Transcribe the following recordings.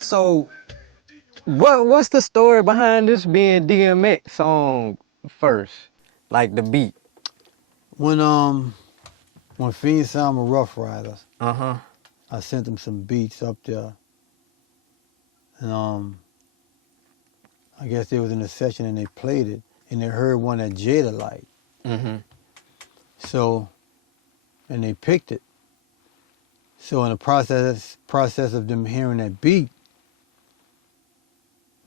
So what's the story behind this being DMX song first? Like the beat. When Fiend signed with Rough Riders, Uh-huh. I sent them some beats up there, and I guess they was in a session and they played it, and they heard one that Jada liked. Mm-hmm. So, and they picked it. So in the process of them hearing that beat,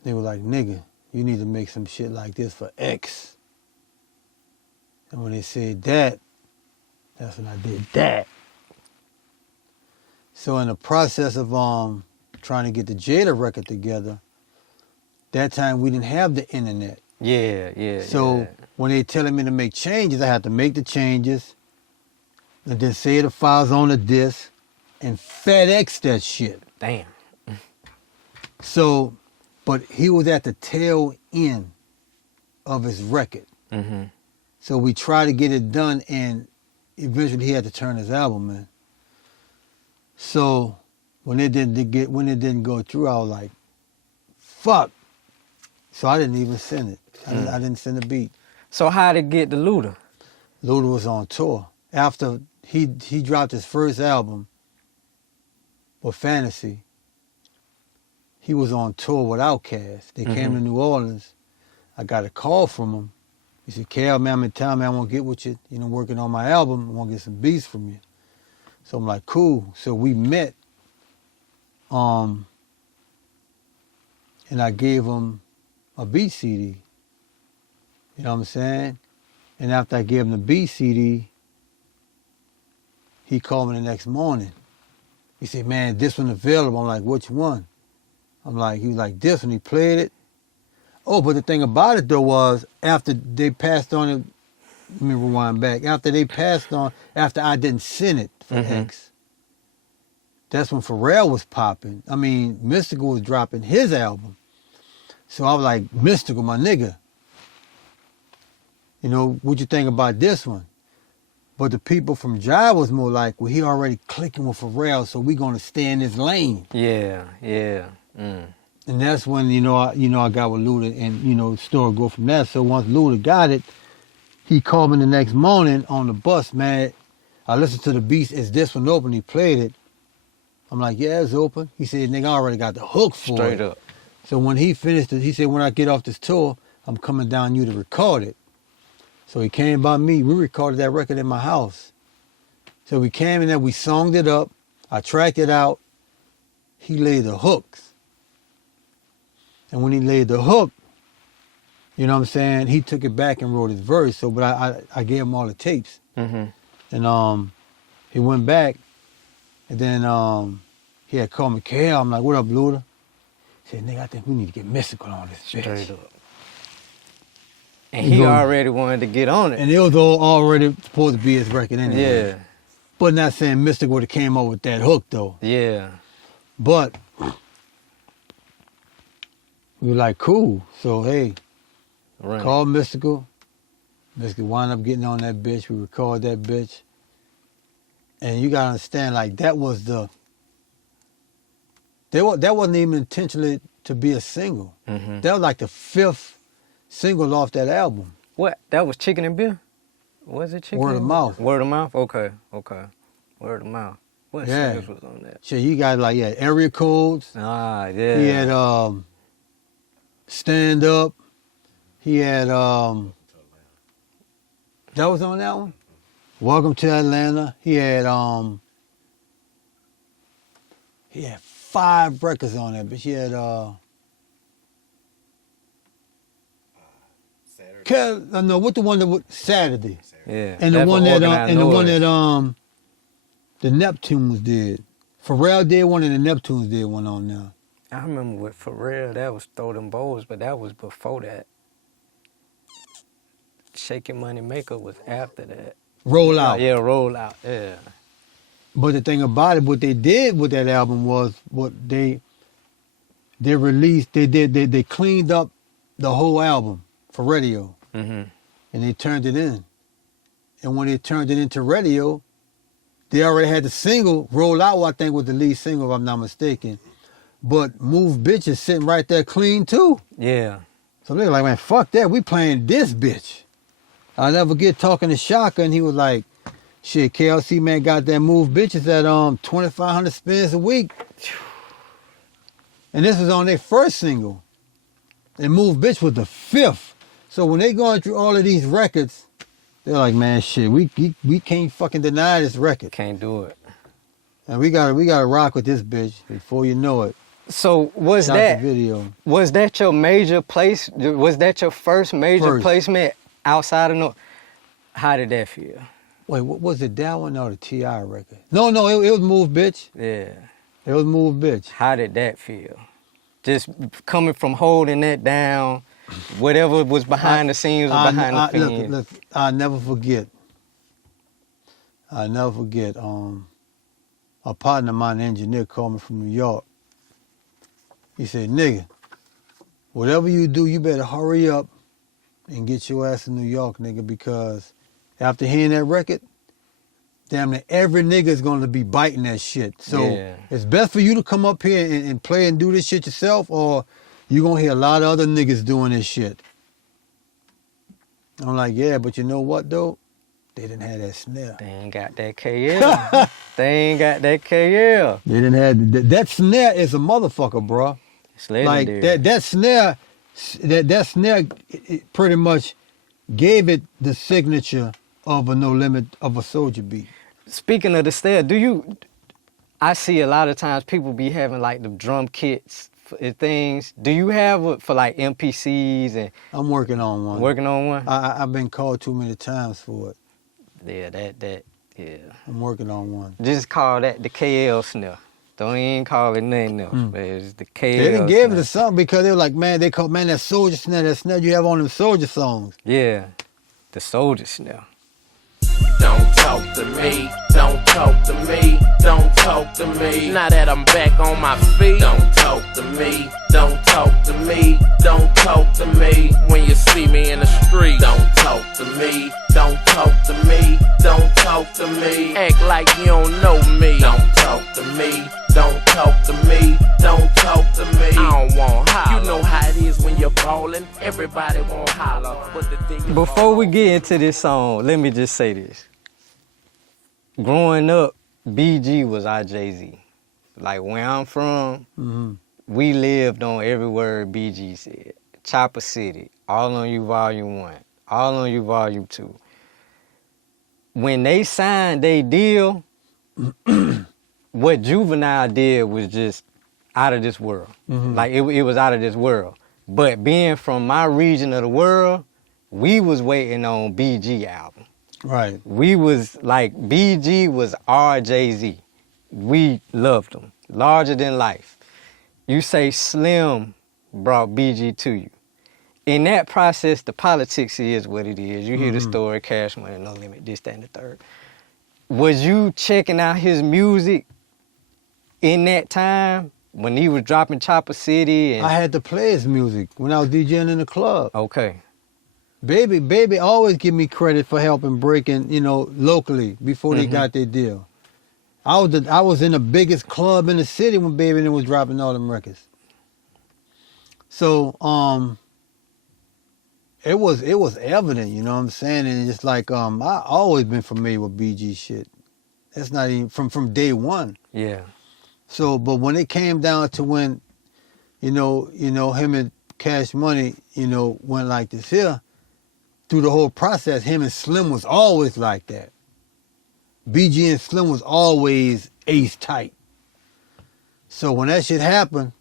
they were like, "Nigga, you need to make some shit like this for X." And when they said that, that's when I did that. So in the process of trying to get the Jada record together, that time we didn't have the internet. Yeah. So when they telling me to make changes, I had to make the changes and then save the files on the disk and FedEx that shit. Damn. So, but he was at the tail end of his record. Mm-hmm. So we tried to get it done, and eventually he had to turn his album in. So when it didn't go through, I was like, fuck. So I didn't even send it. I didn't send the beat. So how'd it get to Luda? Luda was on tour. After he dropped his first album with Fantasy, he was on tour with Outkast. They came to New Orleans. I got a call from him. He said, "Cal, man, I'm in town, man. I want to get with you. You know, working on my album. I want to get some beats from you." So I'm like, cool. So we met. And I gave him a beat CD. You know what I'm saying? And after I gave him the beat CD, he called me the next morning. He said, "Man, this one available." I'm like, "Which one?" He was like, "This one." He played it. Oh, but the thing about it though was after they passed on it, let me rewind back. After I didn't send it for X, that's when Pharrell was popping. I mean, Mystical was dropping his album. So I was like, "Mystical, my nigga, you know, what you think about this one?" But the people from Jayz was more like, "Well, he already clicking with Pharrell, so we gonna stay in this lane." Yeah. And that's when, I got with Luda, and, the story go from there. So once Luda got it, he called me the next morning on the bus, "Man, I listened to the beats. Is this one open?" He played it. I'm like, "Yeah, it's open." He said, "Nigga, I already got the hook for it." Straight up. So when he finished it, he said, "When I get off this tour, I'm coming down you to record it." So he came by me. We recorded that record in my house. So we came in there, we songed it up. I tracked it out. He laid the hooks. And when he laid the hook, you know what I'm saying, he took it back and wrote his verse. So, but I gave him all the tapes. Mm-hmm. And he went back, and then he had called me, "Cal." I'm like, "What up, Luda?" He said, "Nigga, I think we need to get Mystical on this bitch." Straight up. And he already wanted to get on it. And it was already supposed to be his record anyway. Yeah. But not saying Mystical would have came up with that hook, though. Yeah. But we were like, cool. So, hey, Right. called Mystical. Mystical wound up getting on that bitch. We recorded that bitch. And you got to understand, like, that wasn't even intentionally to be a single. Mm-hmm. That was like the 5th single off that album. What? That was Chicken and Beer? Was it Chicken Word of and Mouth. Word of Mouth? Okay. Word of Mouth. What Yeah. singles was on that? So you got like, area codes. Ah, yeah. He had Stand Up. He had that was on that one? Welcome to Atlanta. He had 5 records on that, but he had Saturday. what the one that was Saturday. Yeah. And the That one for that Organized Noise. the Neptunes did. Pharrell did one and the Neptunes did one on now. I remember with Pharrell, that was Throw Them Bows, but that was before that. Shaking Money Maker was after that. Roll Out. Yeah, Roll Out, yeah. But the thing about it, what they did with that album was what they released, they cleaned up the whole album for radio. Mm-hmm. And they turned it in. And when they turned it into radio, they already had the single, Roll Out, I think was the lead single, if I'm not mistaken. but Move Bitch is sitting right there clean too. Yeah. So they're like, man, fuck that. We playing this bitch. I'll never get talking to Shaka, and he was like, shit, KLC man got that Move Bitches at 2,500 spins a week. And this was on their first single. And Move Bitch was the 5th. So when they going through all of these records, they're like, man, shit, we can't fucking deny this record. Can't do it. And we gotta rock with this bitch before you know it. So was Shot that the video. Was that your major place? Was that your first major placement outside of North? How did that feel? Wait, what was it? That one or the T.I. record? No, it was Move Bitch. Yeah. It was Move Bitch. How did that feel? Just coming from holding that down, whatever was behind the scenes was behind the scenes. Look, I'll never forget. A partner of mine, an engineer, called me from New York. He said, nigga, whatever you do, you better hurry up and get your ass to New York, nigga, because after hearing that record, damn near every nigga is going to be biting that shit. So it's best for you to come up here and play and do this shit yourself, or you're going to hear a lot of other niggas doing this shit. I'm like, yeah, but you know what, though? They didn't have that snare. They ain't got that KL. They ain't got that KL. They didn't have that snare is a motherfucker, bro. It's legendary. Like that snare, it pretty much gave it the signature of a No Limit of a Soldier beat. Speaking of the snare, I see a lot of times people be having like the drum kits and things. Do you have it for like MPCs and? I'm working on one. Working on one? I've been called too many times for it. Yeah, yeah. I'm working on one. Just call that the KL snare. Don't even call it nothing else. But it's the KL They didn't give snare. it to something because they were like, man, that Soldier snare, that snare you have on them Soldier songs. Yeah, the Soldier snare. Don't talk to me, don't talk to me, don't talk to me. Now that I'm back on my feet, don't talk to me, don't talk to me, don't talk to me. When you see me in the street, don't talk to me, don't talk to me, don't talk to me. Act like you don't know me, don't talk to me, don't talk to me, don't talk to me. I don't want holler. You know how it is when you're ballin', everybody won't holler. But the thing Before we get into this song, let me just say this. Growing up, BG was our Jay-Z. Like where I'm from, we lived on every word BG said. Chopper City, All on You Volume 1, All on You Volume 2. When they signed their deal, what Juvenile did was just out of this world. Like it was out of this world. But being from my region of the world, we was waiting on BG album. Right. We was like, BG was our Jay-Z. We loved him. Larger than life. You say Slim brought BG to you. In that process, the politics is what it is. You hear the story, Cash Money, No Limit, this, that, and the third. Was you checking out his music in that time when he was dropping Chopper City? And I had to play his music when I was DJing in the club. Okay. Baby always give me credit for helping breaking, locally before they got their deal. I was in the biggest club in the city when Baby and them was dropping all them records. So it was evident, you know what I'm saying? And it's like I always been familiar with BG shit. That's not even from day one. Yeah. So, but when it came down to when, him and Cash Money, went like this here, through the whole process, him and Slim was always like that. BG and Slim was always ace tight. So when that shit happened,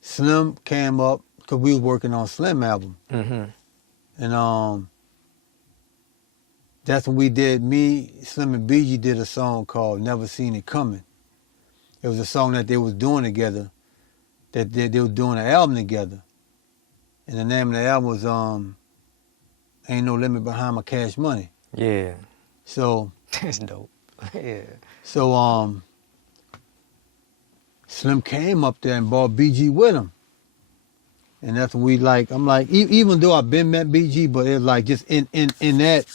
Slim came up because we was working on Slim album. And that's when Slim and BG did a song called Never Seen It Coming. It was a song that they was doing together, that they was doing an album together. And the name of the album was Ain't No Limit Behind My Cash Money. Yeah. So That's dope. Yeah. So Slim came up there and brought BG with him. And that's when I'm like, even though I've been met BG, but it's like just in that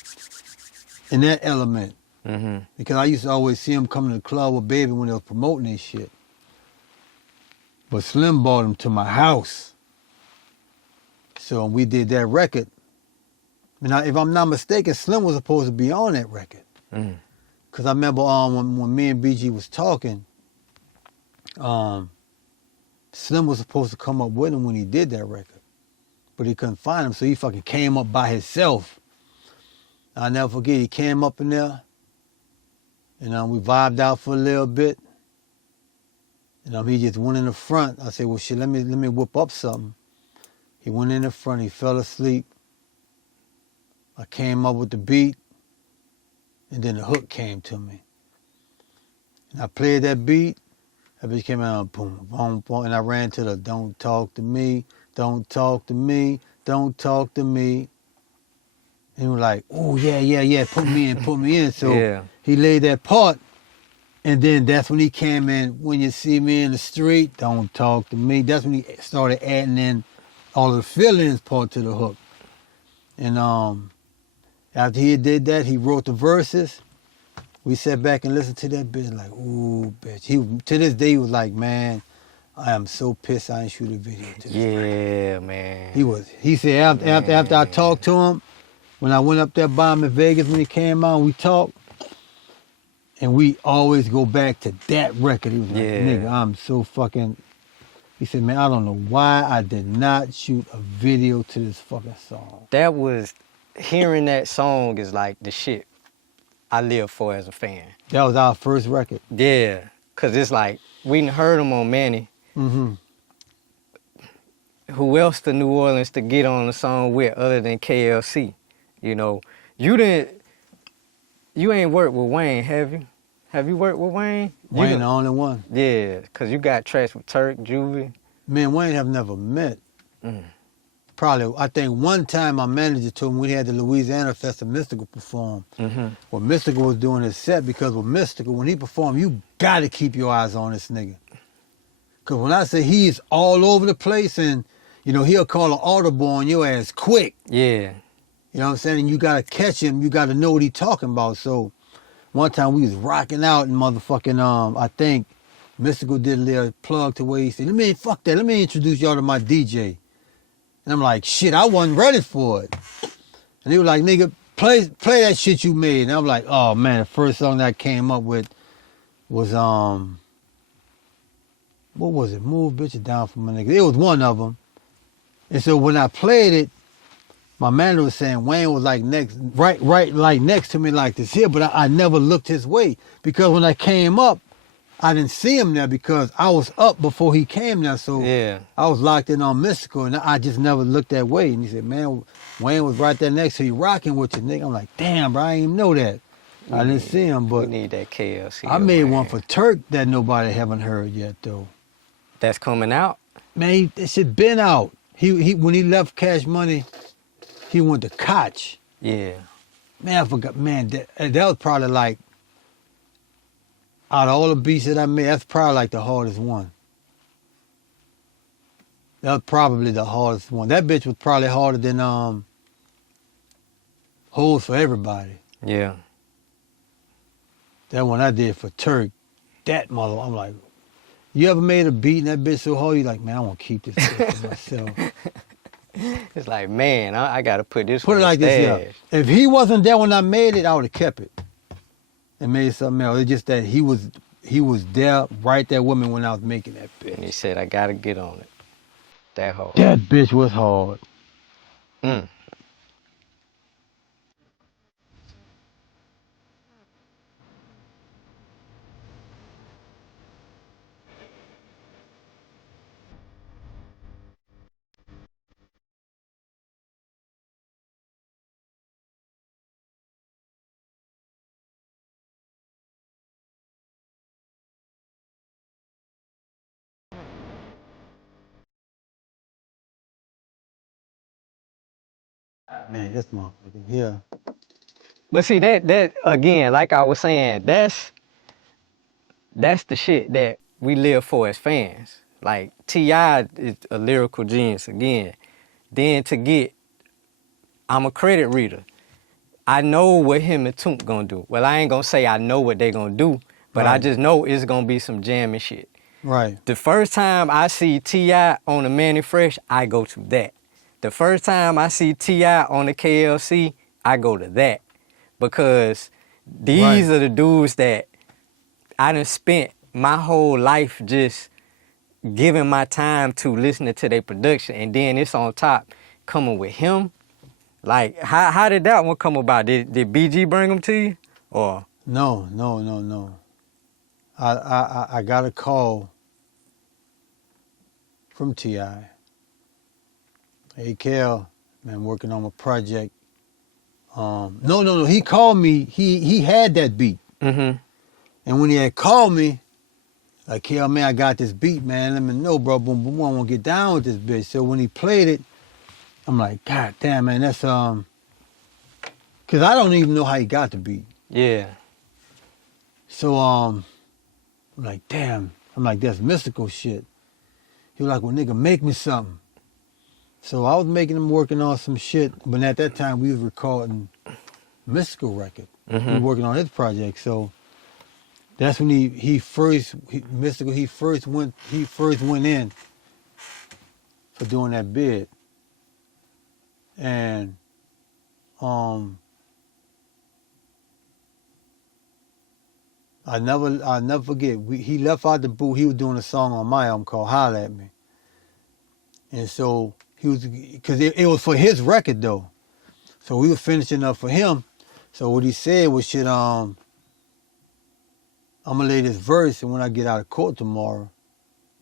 in that element. Mm-hmm. Because I used to always see him coming to the club with Baby when they was promoting this shit. But Slim brought him to my house. So we did that record. Now, if I'm not mistaken, Slim was supposed to be on that record. Mm. Because I remember when me and BG was talking, Slim was supposed to come up with him when he did that record. But he couldn't find him, so he fucking came up by himself. I'll never forget, he came up in there, and we vibed out for a little bit. And he just went in the front. I said, well, shit, let me whip up something. He went in the front, he fell asleep. I came up with the beat, and then the hook came to me. And I played that beat, that bitch came out, boom, boom, boom, and I ran to the don't talk to me, don't talk to me, don't talk to me. And he was like, oh, yeah, put me in. So Yeah. he laid that part, and then that's when he came in, when you see me in the street, don't talk to me. That's when he started adding in all the feelings part to the hook. And after he did that, he wrote the verses. We sat back and listened to that bitch like, ooh, bitch. To this day, he was like, man, I am so pissed I didn't shoot a video to this. Yeah, man. He said after I talked to him, when I went up there by him in Vegas when he came out, we talked, and we always go back to that record. He was like, nigga, I'm so fucking, he said, man, I don't know why I did not shoot a video to this fucking song. Hearing that song is like the shit I live for as a fan. That was our first record. Yeah, because it's like, we done heard him on Manny. Mm-hmm. Who else to New Orleans to get on the song with other than KLC? You know, you ain't worked with Wayne, have you? Have you worked with Wayne? Wayne the only one. Yeah, because you got tracks with Turk, Juvie. Me and Wayne have never met. Mm. Probably, I think one time my manager told me we had the Louisiana Fest and Mystical perform. Mm-hmm. Well, Mystical was doing his set because with Mystical, when he performed, you gotta keep your eyes on this nigga. Because when I say he's all over the place and, you know, he'll call an audible on your ass quick. Yeah. You know what I'm saying? And you gotta catch him, you gotta know what he's talking about. So one time we was rocking out and motherfucking, I think Mystical did a little plug to where he said, let me introduce y'all to my DJ. And I'm like, shit, I wasn't ready for it. And he was like, nigga, play that shit you made. And I'm like, oh man, the first song that I came up with was, what was it? Move Bitches Down for My Nigga. It was one of them. And so when I played it, my manager was saying Wayne was like right like next to me like this here, but I never looked his way because when I came up, I didn't see him there because I was up before he came there. So Yeah. I was locked in on Mystical and I just never looked that way. And he said, man, Wayne was right there next to you rocking with you, nigga. I'm like, damn, bro, I didn't even know that. I didn't see him, but we need that KLC. I made Wayne. one for Turk that nobody haven't heard yet though. That's coming out? Man, that shit been out. He when he left Cash Money, he went to Koch. Yeah. Man, I forgot. Man, that was probably like, out of all the beats that I made, that's probably like the hardest one. That was probably the hardest one. That bitch was probably harder than Hoes for Everybody. Yeah. That one I did for Turk. That mother, I'm like, you ever made a beat and that bitch so hard, you like, man, I want to keep this shit for myself. It's like, man, I got to put this Put it like this here. If he wasn't there when I made it, I would have kept it and made something else. It's just that he was there, right there with me when I was making that bitch. And he said, I got to get on it. That hard. That bitch was hard. Mm. Man, this motherfucker here. But see, that again, like I was saying, that's the shit that we live for as fans. Like, T.I. is a lyrical genius again. Then to get, I'm a credit reader. I know what him and Toomp gonna do. Well, I ain't gonna say I know what they gonna do, but I Right. just know it's gonna be some jamming shit. Right. The first time I see T.I. on the Manny Fresh, I go to that. The first time I see T.I. on the KLC, I go to that. Because these Right. are the dudes that I done spent my whole life just giving my time to listening to their production. And then it's on top coming with him. Like, how did that one come about? Did BG bring them to you? Or No. I got a call from T.I. Hey, Kel, man, working on a project. No. He called me. He had that beat. mm-hmm. And when he had called me, like, Kel, man, I got this beat, man. Let me know, bro. Boom, boom, I want to get down with this bitch. So when he played it, I'm like, God damn, man, that's, because I don't even know how he got the beat. Yeah. So, I'm like, damn. I'm like, that's mystical shit. He was like, well, nigga, make me something. So I was making him working on some shit, but at that time we was recording Mystical record. Mm-hmm. We were working on his project. So that's when he first went in for doing that bid. And I never forget. He left out the booth. He was doing a song on my album called "Holla at Me," and so he was, because it was for his record though. So we were finishing up for him. So what he said was, "Shit, I'm gonna lay this verse, and when I get out of court tomorrow,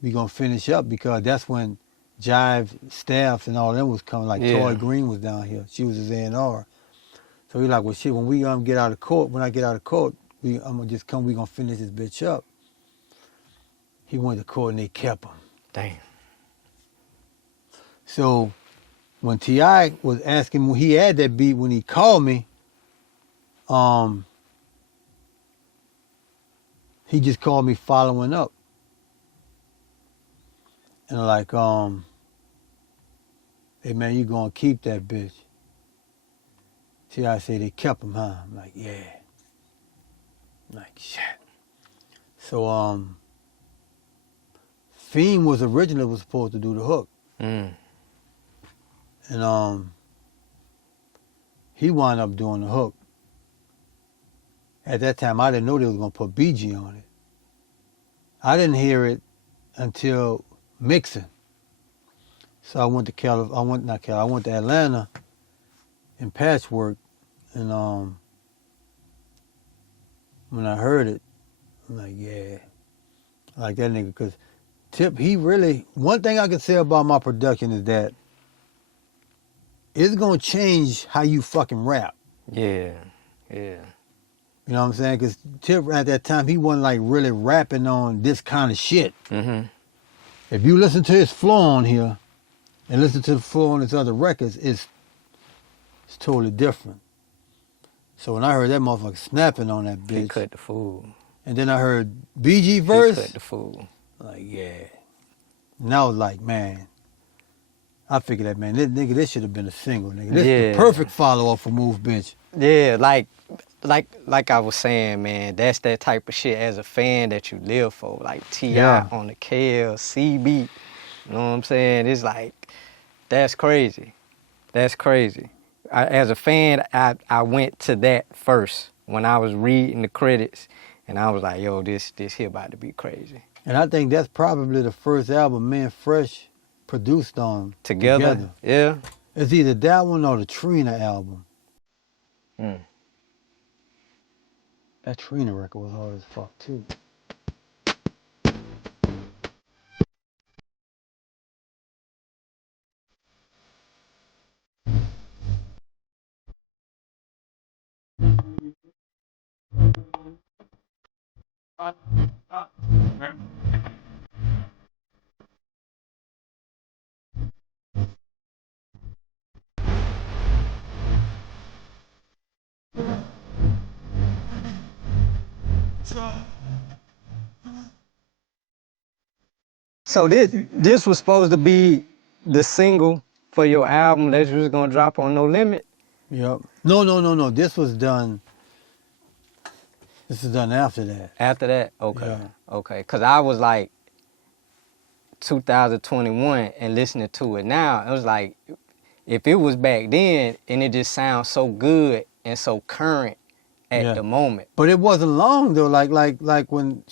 we gonna finish up, because that's when Jive staff and all them was coming. Like Toy Green was down here. She was his A&R. So he like, well, shit, when we get out of court, when I get out of court, I'm gonna just come. We gonna finish this bitch up." He went to court and they kept him. Damn. So when T.I. was asking, when he had that beat, when he called me, he just called me following up. And like, hey man, you gonna keep that bitch? T.I. said they kept him, huh? I'm like, yeah. I'm like, shit. So Fiend was originally supposed to do the hook. Mm. And he wound up doing the hook. At that time, I didn't know they was gonna put BG on it. I didn't hear it until mixing. So I went to I went to Atlanta in Patchwork, and when I heard it, I'm like, yeah, I like that nigga, because Tip, he really, one thing I can say about my production is that it's gonna change how you fucking rap. Yeah. You know what I'm saying? Because Tip at that time, he wasn't like really rapping on this kind of shit. Mm-hmm. If you listen to his flow on here and listen to the flow on his other records, it's totally different. So when I heard that motherfucker snapping on that bitch, He cut the fool. and then I heard BG He verse, cut the fool. like, yeah. And I was like, man, I figured that, man, this should have been a single, nigga. This is the perfect follow-up for Move Bitch. Yeah, like I was saying, man, that's that type of shit as a fan that you live for. Like T.I. on the KLC beat. You know what I'm saying? It's like, that's crazy. That's crazy. As a fan, I went to that first when I was reading the credits, and I was like, yo, this here about to be crazy. And I think that's probably the first album me and Fresh produced on Together. Yeah. It's either that one or the Trina album. Mm. That Trina record was hard as fuck too. So this was supposed to be the single for your album that you was gonna drop on No Limit? Yep. No. This is done after that. After that? Okay. Yeah. Okay. Because I was like 2021 and listening to it now, it was like, if it was back then and it just sounds so good and so current at Yeah. the moment. But it wasn't long though. Like when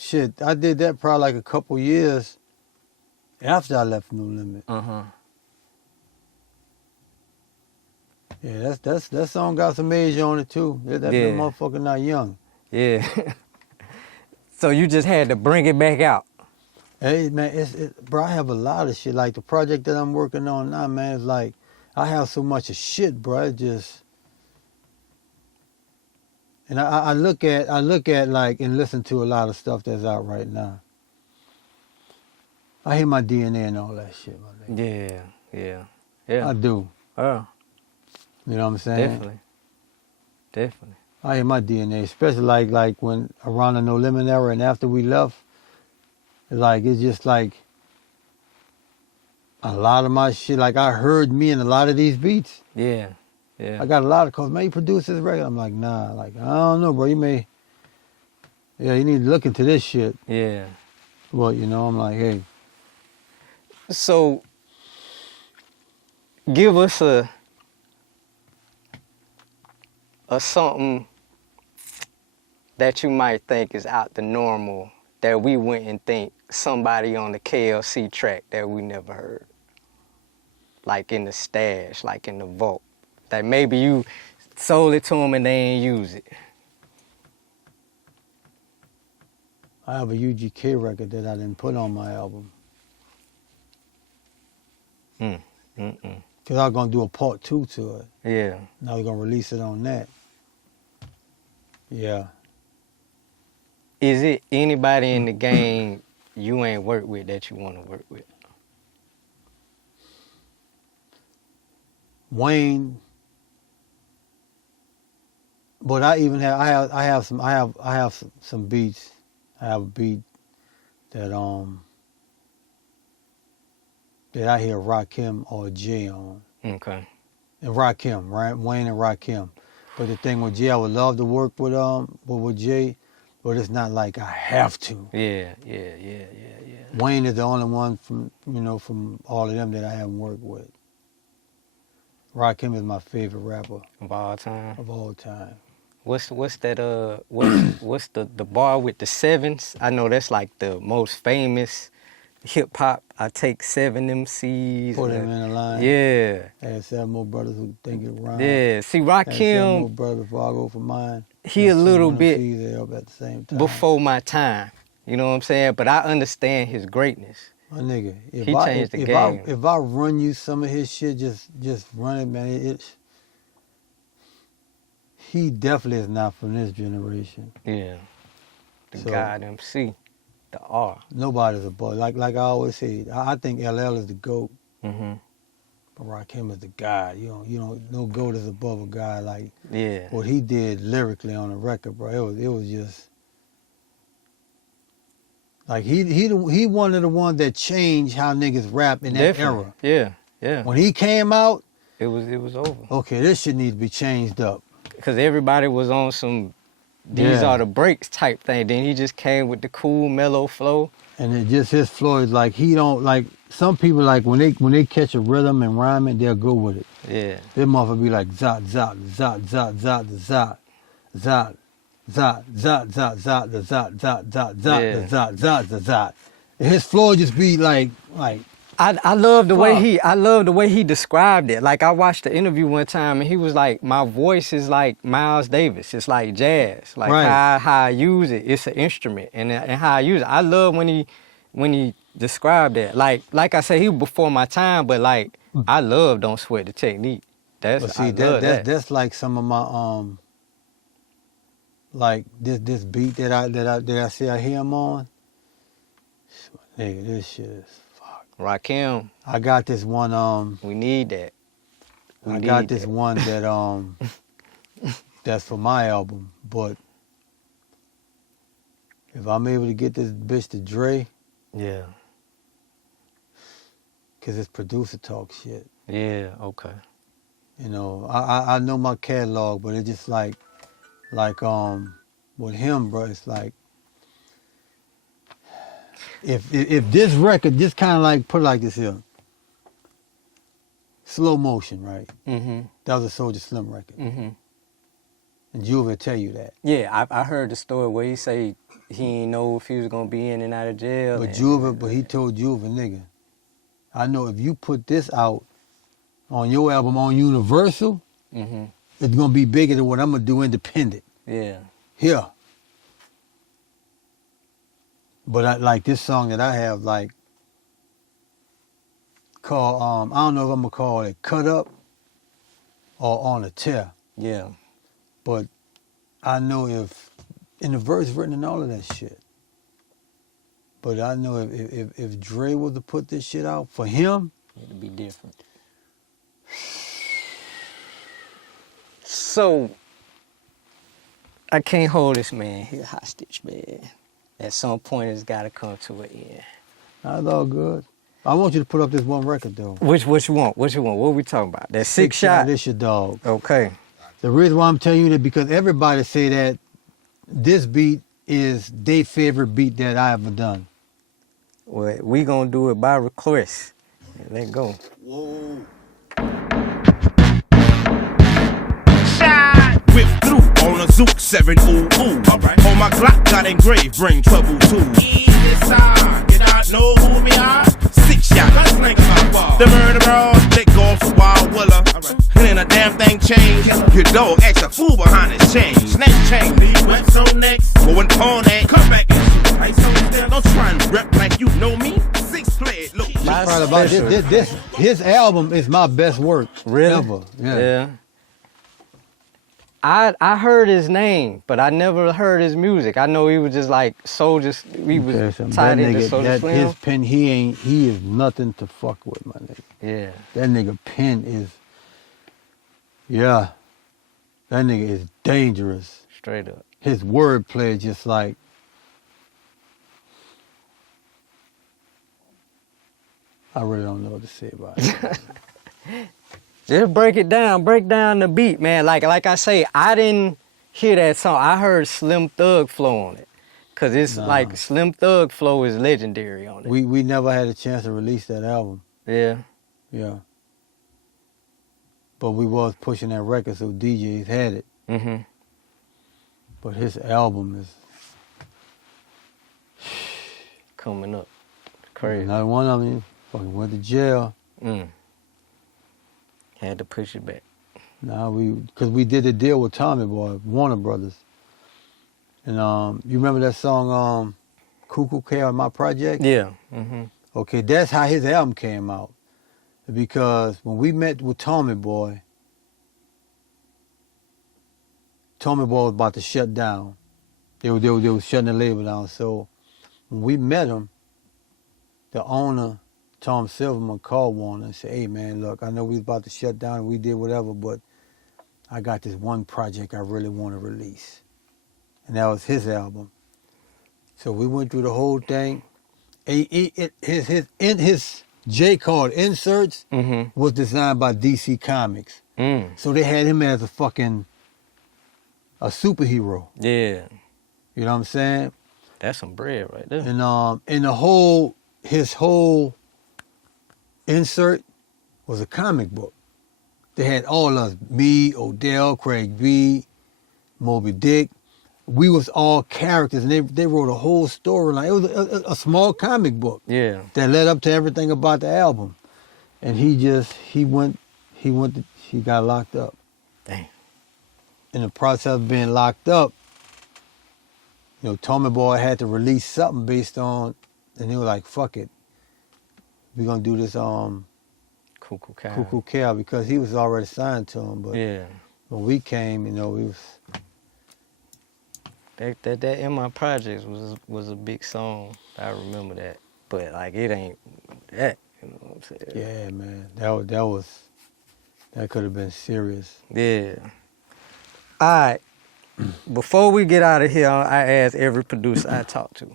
I did that probably like a couple years after I left No Limit. Uh-huh. Yeah, that song got some age on it too. That Yeah. motherfucker not young. Yeah. So you just had to bring it back out. Hey man, bro, I have a lot of shit. Like the project that I'm working on now, man, it's like I have so much of shit, bro. It just, and I look at like and listen to a lot of stuff that's out right now. I hear my DNA and all that shit, my nigga. Yeah. I do. Oh, You know what I'm saying? definitely. I hear my DNA, especially like when around the No Limit era and after we left. It's just like a lot of my shit. Like I heard me in a lot of these beats. Yeah. I got a lot of calls. Man, you produce this record? I'm like, nah. Like I don't know, bro. You need to look into this shit. Yeah. Well, I'm like, hey. So, give us a something that you might think is out the normal that we wouldn't think somebody on the KLC track that we never heard. Like in the stash, like in the vault. That maybe you sold it to them and they ain't use it. I have a UGK record that I didn't put on my album. Because I was going to do a part 2 to it. Yeah. And I was going to release it on that. Yeah. Is it anybody in the game you ain't worked with that you want to work with? Wayne. But I even have some beats. I have a beat that that I hear Rakim or Jay on. Okay. And Rakim, right? Wayne and Rakim. But the thing with Jay, I would love to work with Jay, but it's not like I have to. Yeah. Wayne is the only one from all of them that I haven't worked with. Rakim is my favorite rapper Of all time. of all time. What's that what's the bar with the sevens? I know that's like the most famous hip hop. I take 7 MCs. Put him in a line. Yeah. I had 7 more brothers who think it rhyme. Yeah. See, I had 7 more Rakim, brothers before I go for mine. he a little MCs bit there up at the same time. before my time. You know what I'm saying? But I understand his greatness. My nigga, He changed the game. if I run you some of his shit, just run it, man. He definitely is not from this generation. Yeah. The So- God MC. The R. Nobody's above. Like I always say, I think LL is the GOAT, Mm-hmm. but Rakim is the God. No GOAT is above a guy like Yeah. what he did lyrically on the record, bro. It was just like he one of the ones that changed how niggas rap in that Definitely. era. Yeah. When he came out, It was over. okay, this shit needs to be changed up. Because everybody was on some these Yeah. are the breaks type thing. Then he just came with the cool, mellow flow. And it just his flow is like he don't like some people like when they catch a rhythm and rhyme it, they'll go with it. Yeah. This motherfucker be like zot zot zot zot zot zot zot zot zot zot zot the zot zot zot zot Yeah. the zot zot the zot. And his flow just be like I love the way Fuck. he described it. Like I watched the interview one time and he was like, my voice is like Miles Davis. It's like jazz. Like Right. how I use it. It's an instrument and how I use it. I love when he described that. Like I said, he was before my time, but like I love Don't Sweat the Technique. but I see love that. that's like some of my like this beat that I see I hear him on. Nigga, this shit is fuck. Rakim, I got this one we need that. I got this one that that's for my album, but if I'm able to get this bitch to Dre, Yeah. cause it's producer talk shit. Yeah, okay. You know, I know my catalog, but it's just like with him, bro, it's like if this record just kind of like put it like this here, Slow Motion, right? Mm-hmm. That was a Soulja Slim record, Mm-hmm. and Juve will tell you that. Yeah, I heard the story where he say he didn't know if he was gonna be in and out of jail. But he told Juve, nigga, I know if you put this out on your album on Universal, Mm-hmm. it's gonna be bigger than what I'm gonna do independent. Yeah. Here. But I like this song that I have, like, called, I don't know if I'm gonna call it Cut Up or On a Tear. Yeah. But I know if, in the verse written and all of that shit. But I know if Dre was to put this shit out for him, It'd be different. So I can't hold this man here hostage, man. At some point, it's got to come to an end. that's all good. I want you to put up this one record, though. What you want? What you want? What we talking about? That six shot? This your dog. Okay. The reason why I'm telling you that because everybody say that this beat is their favorite beat that I ever done. Well, we gonna do it by request. Let go. Whoa. Shot. Whip through on a Zook 7 ooh ooh. Alright. On my Glock got engraved, bring trouble too. Easy side, you not know who we are? 6 shot, the murderer, they go for Wild Willa. And then a damn thing changed. Your dog acts a fool behind his chain. Snatch chain, leave what's on next. Going on that, come back and shoot. I so still don't try and rep like you know me. 6 play, look. Right about this, his album is my best work ever. Yeah. I heard his name, but I never heard his music. I know he was just like Soulja. He was tied into Soulja Slim. His pen, he is nothing to fuck with, my nigga. Yeah. That nigga pen is, that nigga is dangerous. Straight up. His wordplay is just like, I really don't know what to say about it. Just break down the beat, man. Like I say, I didn't hear that song. I heard Slim Thug flow on it. Cause it's like Slim Thug flow is legendary on it. We never had a chance to release that album. Yeah. Yeah. But we was pushing that record so DJs had it. Mm-hmm. But his album is Coming up. Crazy. Another one of them fucking went to jail. Had to push it back. Now because we did a deal with Tommy Boy, Warner Brothers. And you remember that song, Cuckoo Care, My Project? Yeah. Mm-hmm. Okay, that's how his album came out. Because when we met with Tommy Boy was about to shut down. They were shutting the label down. So when we met him, the owner, Tom Silverman, called Warner and said, hey man, look, I know we was about to shut down and we did whatever, but I got this one project I really want to release. And that was his album. So we went through the whole thing. His J card inserts was designed by DC Comics. So they had him as a superhero. Yeah. You know what I'm saying? That's some bread right there. And his whole insert was a comic book. They had all us, me, Odell, Craig B, Moby Dick. We was all characters, and they wrote a whole storyline. It was a small comic book. Yeah. That led up to everything about the album. And he got locked up. Dang. In the process of being locked up, Tommy Boy had to release something based on, and they were like, fuck it. We're gonna do this Cuckoo Cow because he was already signed to him. But when we came, we was that in my projects was a big song. I remember that. But like it ain't that, you know what I'm saying? Yeah, man. That could have been serious. Yeah. All right. Before we get out of here, I ask every producer I talk to,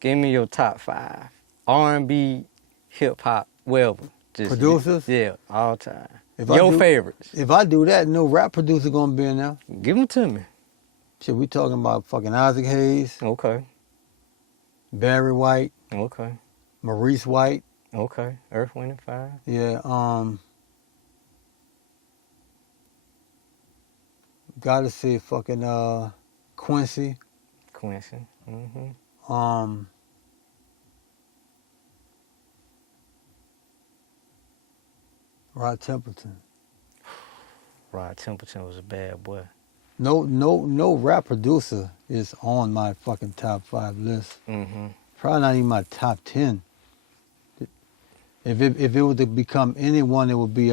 give me your top 5 R&B, hip hop, whatever. Just producers? Yeah, all time. Your favorites. If I do that, no rap producer gonna be in there. Give them to me. Shit, we talking about fucking Isaac Hayes, Okay. Barry White, Okay. Maurice White. Okay. Earth, Wind, and Fire. Yeah, gotta say fucking Quincy. Quincy. Mm-hmm. Rod Templeton. Rod Templeton was a bad boy. No rap producer is on my fucking top 5 list. Mm-hmm. Probably not even my top 10. If it were to become anyone, it would be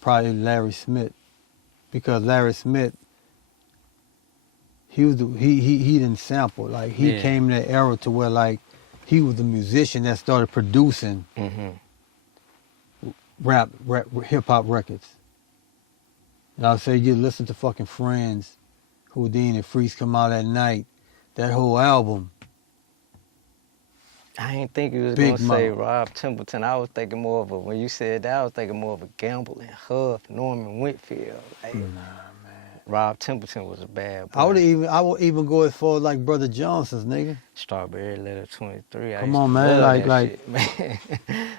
probably Larry Smith, because Larry Smith, he didn't sample, like he came in that era to where like he was the musician that started producing rap hip hop records. And I'll say you listen to fucking Friends, Houdini, Freaks Come Out at Night, that whole album. I ain't think you was Big gonna say Mama. Rob Templeton. I was thinking more of when you said that, I was thinking more of a Gamble and Huff, Norman Whitfield. Like, Nah, man. Rob Templeton was a bad boy. I would even go as far as like Brother Johnson's, nigga. Strawberry Letter 23. Come on, man, Man.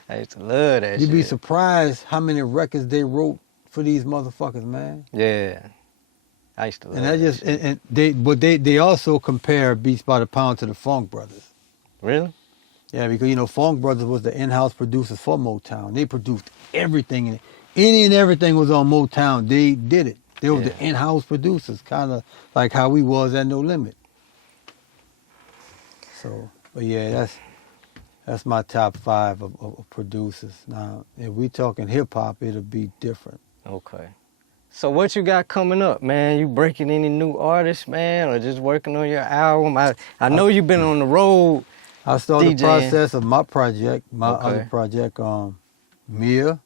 I used to love that shit. You'd be surprised how many records they wrote for these motherfuckers, man. Yeah. I used to love And that just shit. and they also compare Beats by the Pound to the Funk Brothers. Really? Yeah, because you know Funk Brothers was the in-house producers for Motown. They produced everything, and any and everything was on Motown. They did it. They were the in-house producers, kind of like how we was at No Limit. So, but yeah, that's my top 5 of producers. Now, if we talking hip hop, it'll be different. Okay. So what you got coming up, man? You breaking any new artists, man, or just working on your album? I know you've been on the road. I started the DJing. process of my project, my Okay. other project, Mia.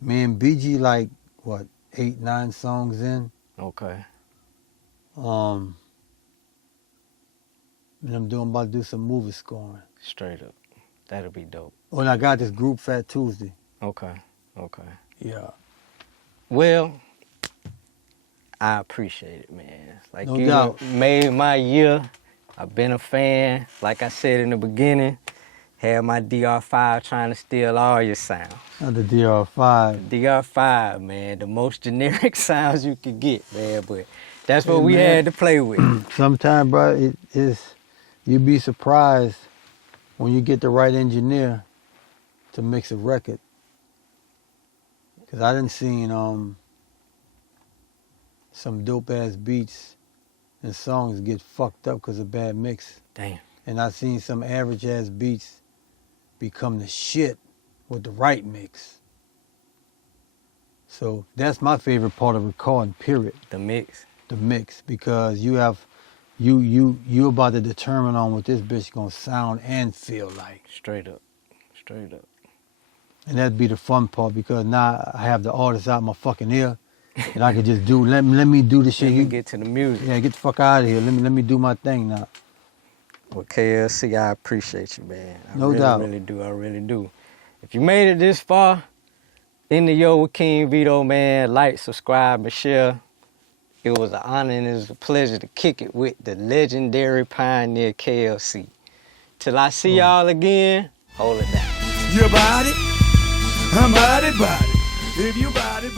Me and BG like, what, 8, 9 songs in. Okay. And I'm about to do some movie scoring. Straight up. That'll be dope. Oh, and I got this group Fat Tuesday. Okay. Okay. Yeah. Well, I appreciate it, man. Like No you doubt. made my year. I've been a fan. Like I said in the beginning, had my DR5 trying to steal all your sounds. Not the DR5. DR5, man, the most generic sounds you could get, man. But that's what Hey, we man. had to play with. Sometimes, bro, you'd be surprised when you get the right engineer to mix a record. Cause I done seen some dope ass beats and songs get fucked up cause of bad mix. Damn. And I seen some average ass beats become the shit with the right mix. So that's my favorite part of recording, period. The mix. The mix, because you about to determine on what this bitch gonna sound and feel like. Straight up. Straight up. And that'd be the fun part, because now I have the artist out my fucking ear and I can just let me do the shit. Then you get to the music. Yeah, get the fuck out of here. Let me do my thing now. Well, KLC, I appreciate you, man. No doubt. I really do. If you made it this far, in the Yo with King Vito, man, like, subscribe, and share. It was an honor and it was a pleasure to kick it with the legendary pioneer KLC. Till I see y'all again, hold it down. Your body, I'm body. If you body.